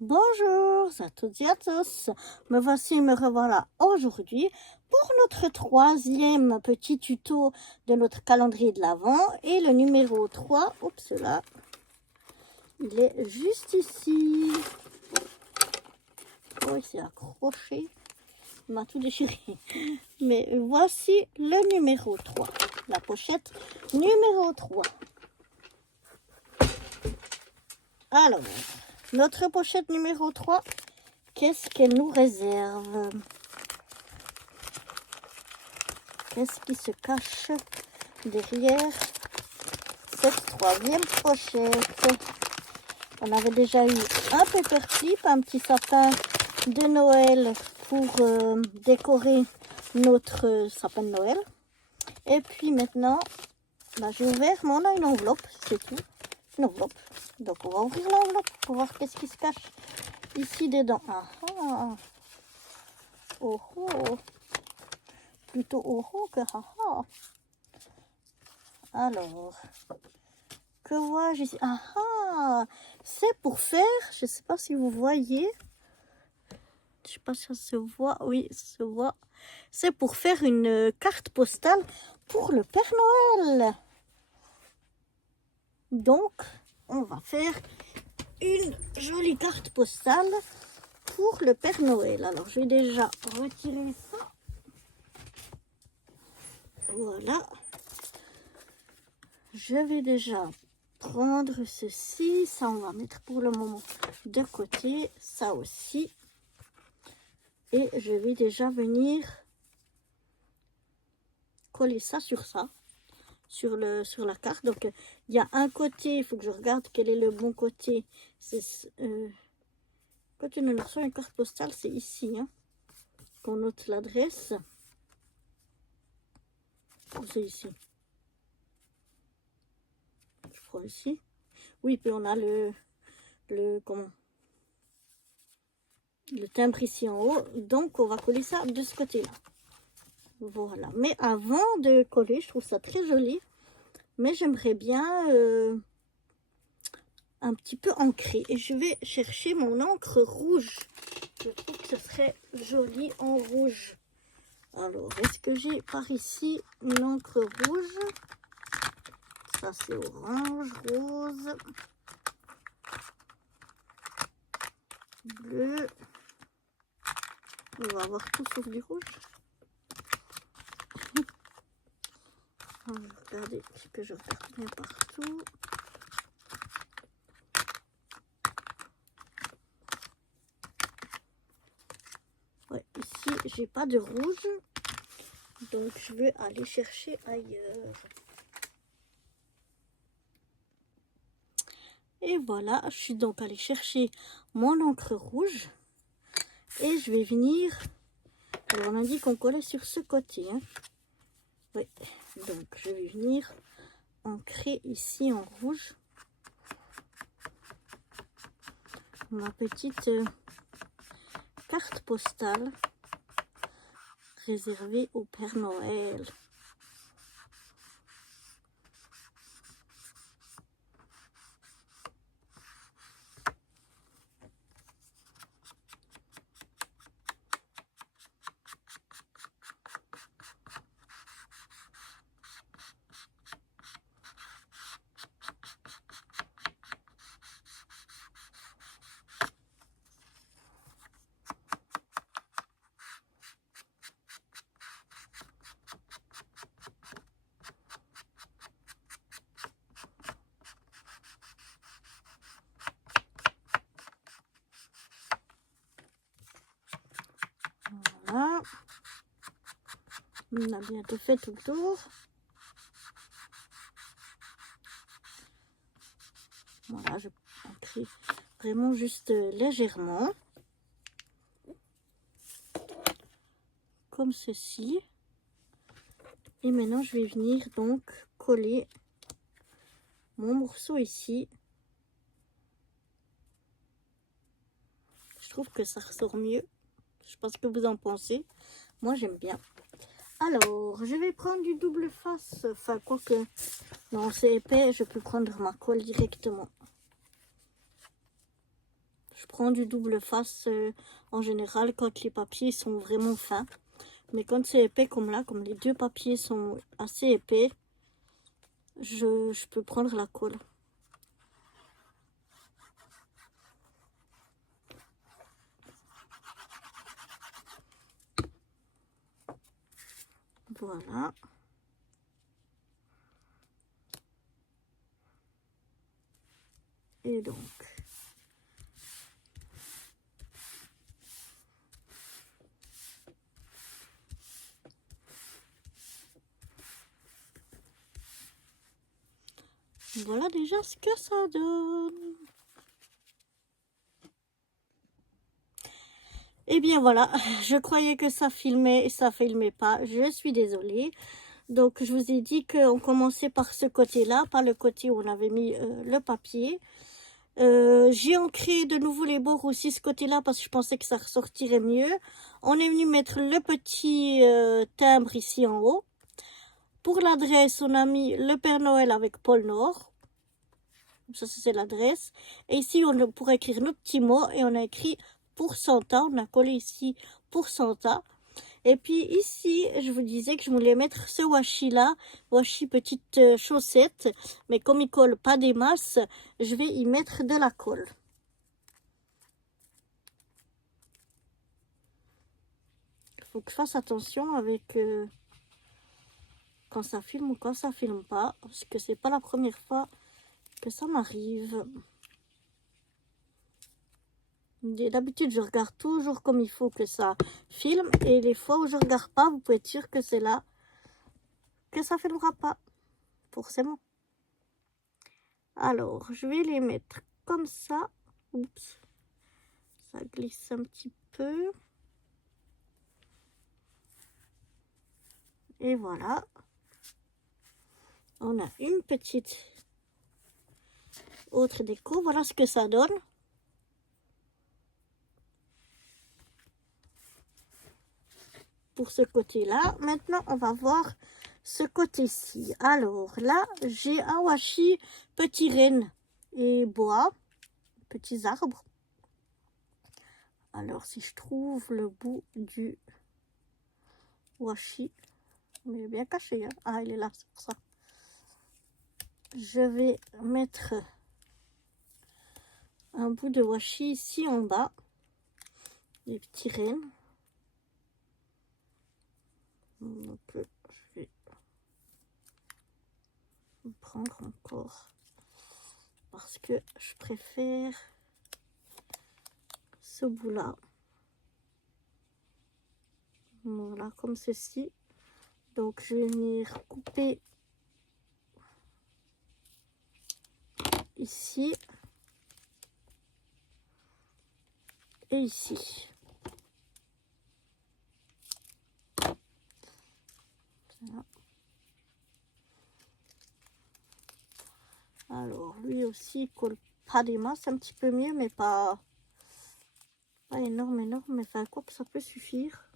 Bonjour à toutes et à tous, me voici, me revoilà aujourd'hui pour notre troisième petit tuto de notre calendrier de l'Avent et le numéro 3, oups là, il est juste ici, oh il s'est accroché, il m'a tout déchiré, mais voici le numéro 3, la pochette numéro 3. Alors, notre pochette numéro 3, qu'est-ce qu'elle nous réserve? Qu'est-ce qui se cache derrière cette troisième pochette? On avait déjà eu un paperclip, un petit sapin de Noël pour décorer notre sapin de Noël. Et puis maintenant, j'ai ouvert, mais on a une enveloppe, c'est tout. Une enveloppe. Donc on va ouvrir l'enveloppe pour voir qu'est-ce qui se cache ici dedans. Ah ah. Oh oh. Plutôt oh oh que ah ah. Alors, que vois-je ici? Ah ah. C'est pour faire, je ne sais pas si vous voyez. Je ne sais pas si ça se voit. Oui, ça se voit. C'est pour faire une carte postale pour le Père Noël. Donc, on va faire une jolie carte postale pour le Père Noël. Alors, je vais déjà retirer ça. Voilà. Je vais déjà prendre ceci. Ça, on va mettre pour le moment de côté. Ça aussi. Et je vais déjà venir coller ça, sur la carte. Donc, il y a un côté, il faut que je regarde quel est le bon côté. C'est quand nous reçoit une carte postale, c'est ici, hein, qu'on note l'adresse. C'est ici. Je crois ici. Oui, puis on a le timbre ici en haut. Donc, on va coller ça de ce côté-là. Voilà. Mais avant de coller, je trouve ça très joli. Mais j'aimerais bien un petit peu ancré. Et je vais chercher mon encre rouge. Je trouve que ce serait joli en rouge. Alors, est-ce que j'ai par ici une encre rouge? Ça, c'est orange, rose, bleu. On va avoir tout sauf du rouge. On va regarder que je regarde bien partout. Ouais, ici, j'ai pas de rouge. Donc, je vais aller chercher ailleurs. Et voilà, je suis donc allée chercher mon encre rouge. Et je vais venir... Alors, on a dit qu'on collait sur ce côté. Hein. Oui, donc je vais venir ancrer ici en rouge ma petite carte postale réservée au Père Noël. Voilà. On a bientôt fait tout le tour. Voilà, je ancre vraiment juste légèrement. Comme ceci. Et maintenant, je vais venir donc coller mon morceau ici. Je trouve que ça ressort mieux. Je sais pas ce que vous en pensez. Moi, j'aime bien. Alors, je vais prendre du double face. Enfin, quoique, non, c'est épais. Je peux prendre ma colle directement. Je prends du double face en général quand les papiers sont vraiment fins. Mais quand c'est épais comme là, comme les deux papiers sont assez épais, je peux prendre la colle. Voilà. Et donc, voilà déjà ce que ça donne. Et bien voilà, je croyais que ça filmait et ça filmait pas. Je suis désolée. Donc je vous ai dit qu'on commençait par ce côté-là, par le côté où on avait mis le papier. J'ai ancré de nouveau les bords aussi ce côté-là parce que je pensais que ça ressortirait mieux. On est venu mettre le petit timbre ici en haut. Pour l'adresse, on a mis le Père Noël avec Pôle Nord. Ça, c'est l'adresse. Et ici, on pourrait écrire notre petit mot et on a écrit pour Santa. On a collé ici pour Santa. Et puis ici, je vous disais que je voulais mettre ce washi là, washi petite chaussette, mais comme il colle pas des masses, je vais y mettre de la colle. Il faut que je fasse attention avec quand ça filme ou quand ça filme pas, parce que c'est pas la première fois que ça m'arrive. D'habitude, je regarde toujours comme il faut que ça filme, et les fois où je regarde pas, vous pouvez être sûr que c'est là que ça filmera pas, forcément. Alors, je vais les mettre comme ça. Oups, ça glisse un petit peu. Et voilà. On a une petite autre déco. Voilà ce que ça donne. Pour ce côté-là. Maintenant, on va voir ce côté-ci. Alors là, j'ai un washi petit renne et bois. Petits arbres. Alors, si je trouve le bout du washi, il est bien caché, hein. Ah, il est là, c'est pour ça. Je vais mettre un bout de washi ici en bas, des petits rennes. Donc, je vais prendre encore parce que je préfère ce bout là. Voilà, comme ceci. Donc, je vais venir couper ici et ici. Voilà. Alors, lui aussi, il colle pas des masses, un petit peu mieux, mais pas énorme, mais enfin, quoi que ça peut suffire.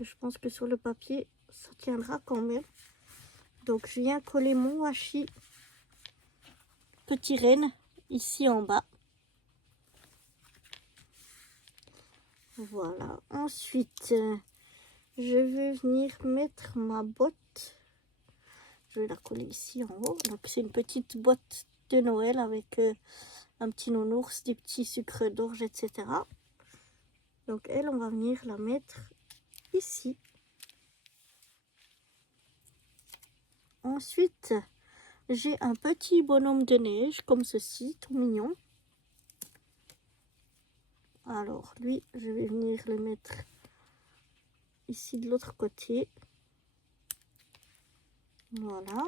Je pense que sur le papier, ça tiendra quand même. Donc, je viens coller mon washi petit renne ici en bas. Voilà. Ensuite, je vais venir mettre ma botte. Je vais la coller ici en haut. Donc, c'est une petite botte de Noël avec un petit nounours, des petits sucres d'orge, etc. Donc, elle, on va venir la mettre ici. Ensuite, j'ai un petit bonhomme de neige comme ceci, tout mignon. Alors, lui, je vais venir le mettre ici de l'autre côté. Voilà.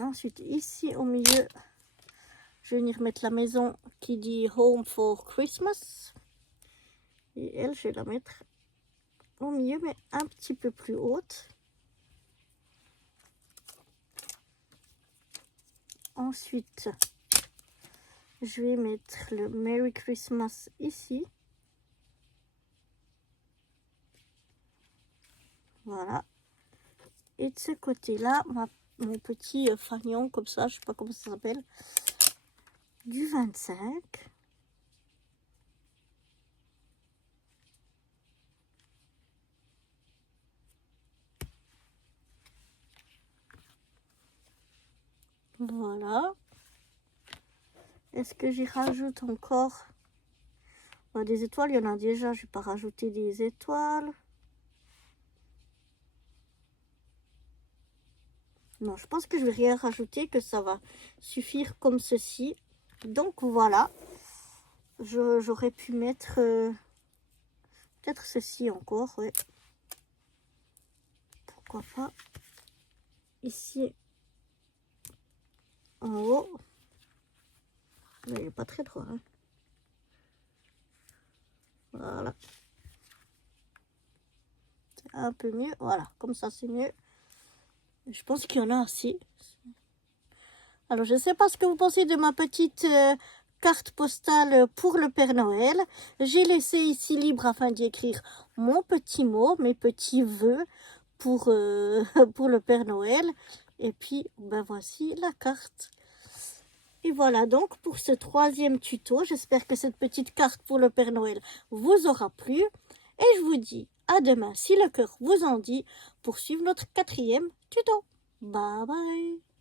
Ensuite, ici au milieu, je vais venir mettre la maison qui dit Home for Christmas. Et elle, je vais la mettre au milieu, mais un petit peu plus haute. Ensuite, je vais mettre le Merry Christmas ici. Voilà. Et de ce côté-là, mon petit fanion comme ça, je sais pas comment ça s'appelle, du 25. Voilà. Est-ce que j'y rajoute encore des étoiles? Il y en a déjà, je ne vais pas rajouter des étoiles. Non, je pense que je vais rien rajouter, que ça va suffire comme ceci. Donc voilà, j'aurais pu mettre peut-être ceci encore, ouais. Pourquoi pas. Ici, en haut. Mais il n'est pas très droit, hein. Voilà. Un peu mieux, voilà, comme ça c'est mieux. Je pense qu'il y en a assez. Alors, je ne sais pas ce que vous pensez de ma petite carte postale pour le Père Noël. J'ai laissé ici libre afin d'y écrire mon petit mot, mes petits vœux pour, pour le Père Noël. Et puis, ben voici la carte. Et voilà donc pour ce 3e tuto. J'espère que cette petite carte pour le Père Noël vous aura plu. Et je vous dis à demain, si le cœur vous en dit, pour suivre notre 4e tuto. Bye bye.